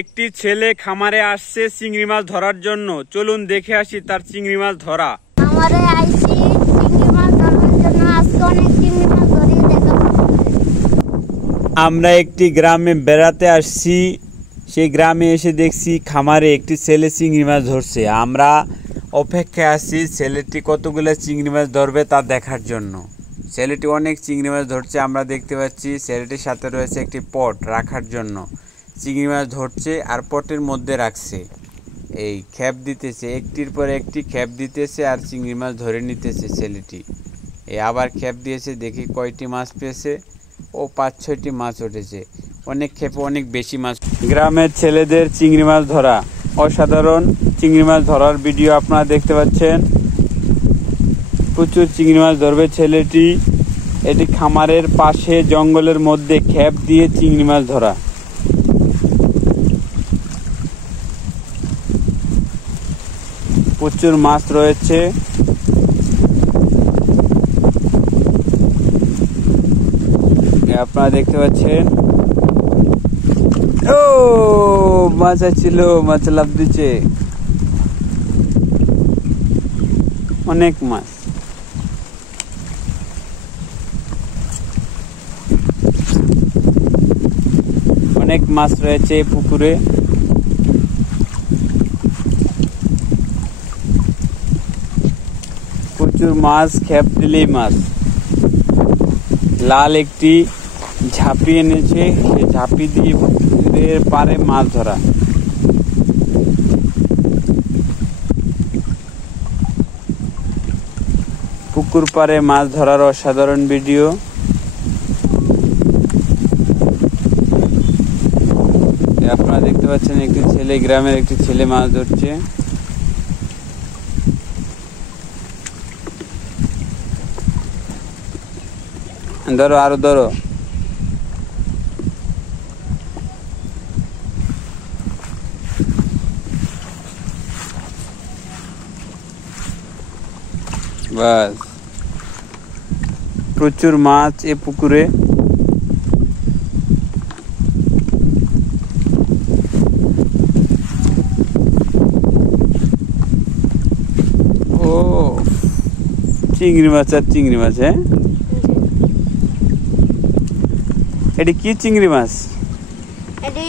একটি ছেলে খামারে আসছে চিংড়ি মাছ ধরার জন্য। চলুন দেখে আসি তার চিংড়ি মাছ ধরা। খামারে আইছি চিংড়ি মাছ ধরার জন্য। আজকে অনেক চিংড়ি মাছ ধরিয়ে দেখাবো। আমরা একটি গ্রামে বেড়াতে আসছি। সেই গ্রামে এসে দেখছি খামারে একটি ছেলে চিংড়ি মাছ ধরছে। আমরা অপেক্ষায় আছি ছেলেটি কতগুলো চিংড়ি মাছ ধরবে তা দেখার জন্য। ছেলেটি অনেক চিংড়ি মাছ ধরছে আমরা দেখতে পাচ্ছি। ছেলেটির সাথে রয়েছে একটি পট রাখার জন্য। চিংড়ি মাছ ধরছে আর পটের মধ্যে রাখছে। এই খেপ দিতেছে, একটির পর একটি খেপ দিতেছে আর চিংড়ি মাছ ধরে নিতেছে ছেলেটি। এই আবার খেপ দিয়েছে, দেখি কয়টি মাছ পেয়েছে। ও 5-6টি মাছ উঠেছে। অনেক খেপে অনেক বেশি মাছ। গ্রামের ছেলেদের চিংড়ি মাছ ধরা, অসাধারণ চিংড়ি মাছ ধরার ভিডিও আপনারা দেখতে পাচ্ছেন। প্রচুর চিংড়ি মাছ ধরবে ছেলেটি। এটি খামারের পাশে জঙ্গলের মধ্যে খেপ দিয়ে চিংড়ি মাছ ধরা। প্রচুর মাছ রয়েছে। আপনারা দেখতে পাচ্ছেন। ও মাছ ছিল, মাছ লাফ দিচ্ছে। অনেক মাছ। অনেক মাছ রয়েছে পুকুরে। প্রচুর মাছ, খেপ দিলেই মাছ। লাল একটি ঝাঁপি এনেছে, সে ঝাঁপি দিয়ে পুকুরের পাড়ে মাছ ধরা। পুকুর পাড়ে মাছ ধরার অসাধারণ ভিডিও। আপনারা দেখতে পাচ্ছেন একটি ছেলে, গ্রামের একটি ছেলে মাছ ধরছে। ধরো, আরো ধরো। বাস, প্রচুর মাছ এ পুকুরে। ও চিংড়ি মাছ আর চিংড়ি মাছ। হ্যাঁ, এটি কি চিংড়ি মাছ? এটি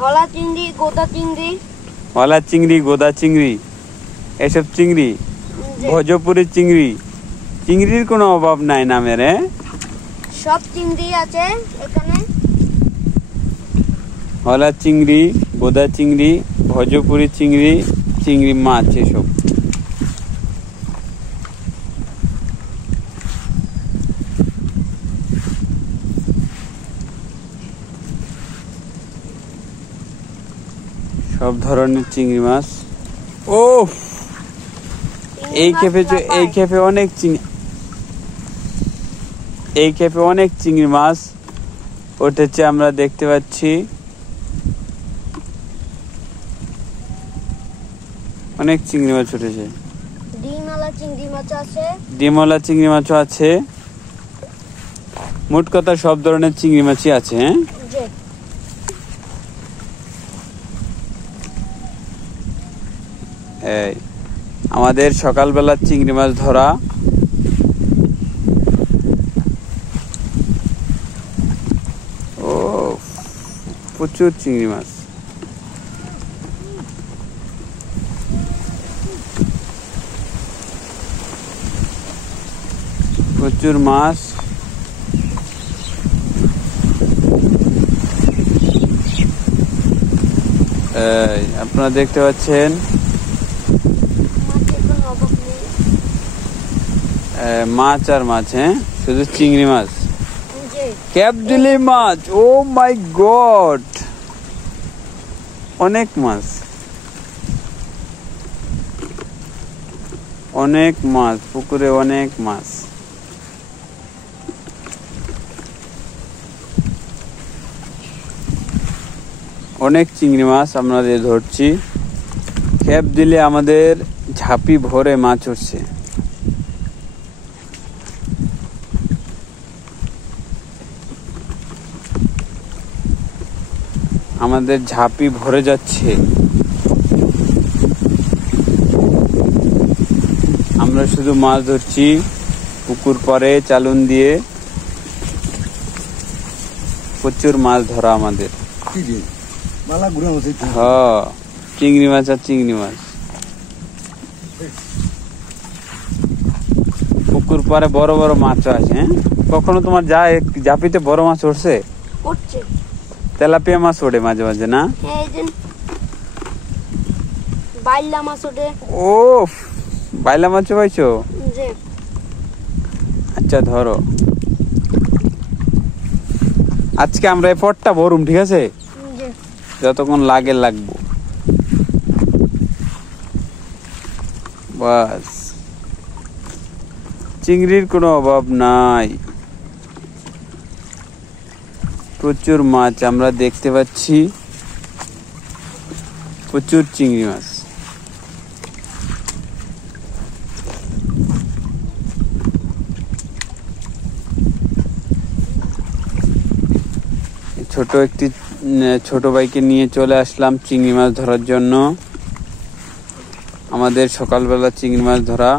হলা চিংড়ি, গোদা চিংড়ি। হলা চিংড়ি, গোদা চিংড়ি, এসব চিংড়ি, ভোজপুরি চিংড়ি। চিংড়ির কোনো অভাব নাই নামের। সব চিংড়ি আছে এখানে। হলা চিংড়ি, গোদা চিংড়ি, ভোজপুরি চিংড়ি, চিংড়ি মাছ এসব। সব ধরনের চিংড়ি মাছ। ও এই খেপে অনেক চিংড়ি মাছ উঠেছে আমরা দেখতে পাচ্ছি। অনেক চিংড়ি মাছ উঠেছে। ডিমওয়ালা চিংড়ি মাছ আছে। ডিমওয়ালা চিংড়ি মাছও আছে। মোট কথা সব ধরনের চিংড়ি মাছই আছে। এই আমাদের সকালবেলা চিংড়ি মাছ ধরা। ও প্রচুর চিংড়ি মাছ। প্রচুর মাছ। আপনারা দেখতে পাচ্ছেন মাছ আর মাছ। হ্যাঁ, শুধু চিংড়ি মাছ, ক্যাপ দিলে মাছ। ও মাই গড, অনেক মাছ, অনেক মাছ পুকুরে, অনেক মাছ। অনেক চিংড়ি মাছ আমরা ধরছি। খেপ দিলে আমাদের ঝাঁপি ভরে মাছ উঠছে। আমাদের ঝাঁপি ভরে যাচ্ছে। আমরা শুধু মাছ ধরছি পুকুর পরে চালুন দিয়ে। প্রচুর মাছ ধরা আমাদের। হ্যাঁ, চিংড়ি মাছ আর চিংড়ি মাছ। পুকুর পরে বড় বড় মাছ আছে। হ্যাঁ, কখনো তোমার জাপিতে বড় মাছ উঠছে? তেলাপিয়া মাছ ওঠে মাঝে মাঝে না? বাইলা মাছ ওঠে। ও, বাইলা মাছ পাইছো? আচ্ছা ধরো। আজকে আমরা এই পটটা ভরুম, ঠিক আছে? যতক্ষণ লাগে লাগবো। বাস, চিংড়ির কোনো অভাব নাই। প্রচুর মাছ আমরা দেখতে পাচ্ছি, প্রচুর চিংড়ি মাছ। ছোট ভাইকে নিয়ে চলে আসলাম চিংড়ি মাছ ধরার জন্য। আমাদের সকালবেলা চিংড়ি মাছ ধরা।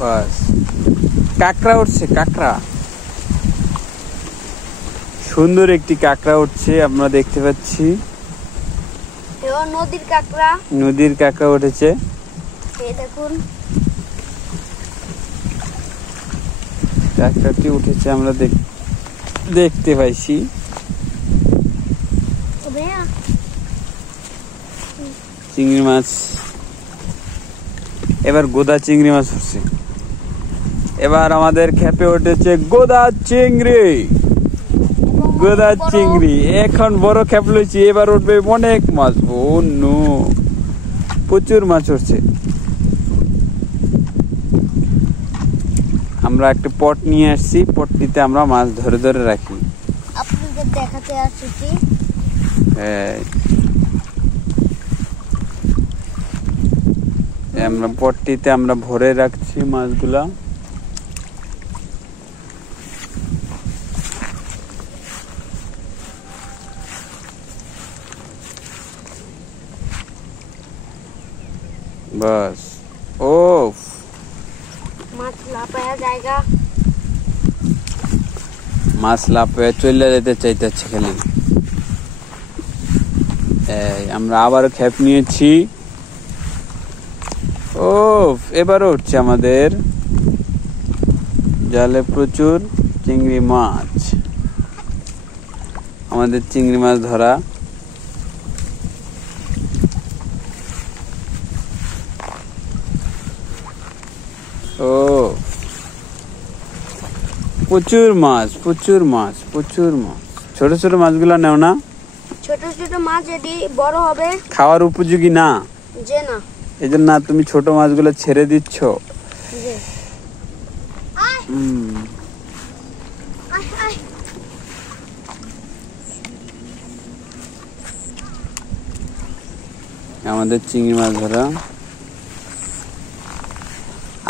বাস, কাঁকড়া উঠছে, কাঁকড়া। সুন্দর একটি কাঁকড়া উঠছে, আমরা দেখতে পাচ্ছি। নদীর কাঁকড়া উঠেছে। দেখুন, কাঁকড়াটি উঠেছে, আমরা দেখতে পাইছি। চিংড়ি মাছ, এবার গোদা চিংড়ি মাছ উঠছে। এবার আমাদের খেপে উঠেছে গোদা চিংড়ি। গোদা চিংড়ি এখন বড় খেপ লইছি, এবার উঠবে অনেক মাছ। ও নো, প্রচুর মাছ উঠছে। আমরা একটা পট নিয়ে আসছি, পটটিতে আমরা মাছ ধরে ধরে রাখি। আপনাদের দেখাতে আসছি। আমরা পটটিতে আমরা ভরে রাখছি মাছগুলা। বাস, ও মাছ লাফায়া জায়গা, মাছ লাফায়া চলে যেতে চাইতেছে খালি। আমরা আবারও খেপ নিয়েছি। ও, এবারও উঠছে আমাদের জালে প্রচুর চিংড়ি মাছ। আমাদের চিংড়ি মাছ ধরা। ও, প্রচুর মাছ, প্রচুর মাছ, প্রচুর মাছ। ছোট ছোট মাছগুলো নেও না? ছোট ছোট মাছ এটি বড় হবে, খাওয়ার উপযোগী না, যে না, এই জন্য তুমি ছোট মাছগুলো ছেড়ে দিচ্ছ। আমাদের চিংড়ি মাছ ধরা।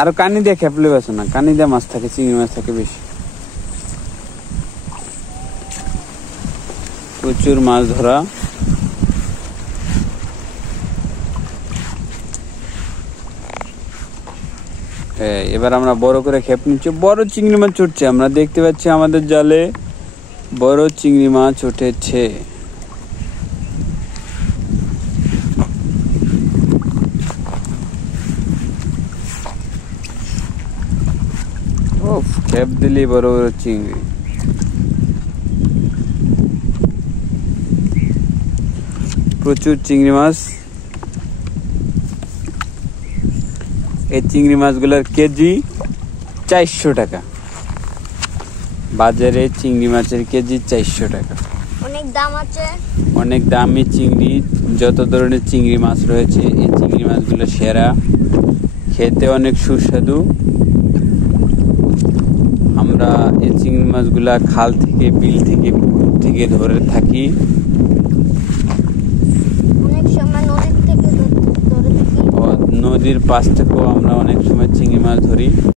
আরো কানি দিয়ে খেপলে বাসো না, কানি দিয়ে মাছ থাকে, চিংড়ি মাছ থাকে বেশি। প্রচুর মাছ ধরা। এবার আমরা বড় করে খেপ নিচ্ছি, বড় চিংড়ি মাছ উঠছে। আমরা দেখতে পাচ্ছি আমাদের জালে বড় চিংড়ি মাছ উঠেছে। খেপ দিলি বড় বড় চিংড়ি। প্রচুর চিংড়ি মাছ। এই চিংড়ি মাছগুলোর কেজি 400 টাকা। বাজারে চিংড়ি মাছের কেজি 400 টাকা। অনেক দাম আছে, অনেক দামি চিংড়ি। যত ধরনের চিংড়ি মাছ রয়েছে, এই চিংড়ি মাছগুলো সেরা, খেতে অনেক সুস্বাদু। আমরা এই চিংড়ি মাছগুলা খাল থেকে, বিল থেকে, পুকুর থেকে ধরে থাকি। অনেক সময় নদীর থেকে ধরে থাকি। নদীর পাশ থেকেও আমরা অনেক সময় চিংড়ি মাছ ধরি।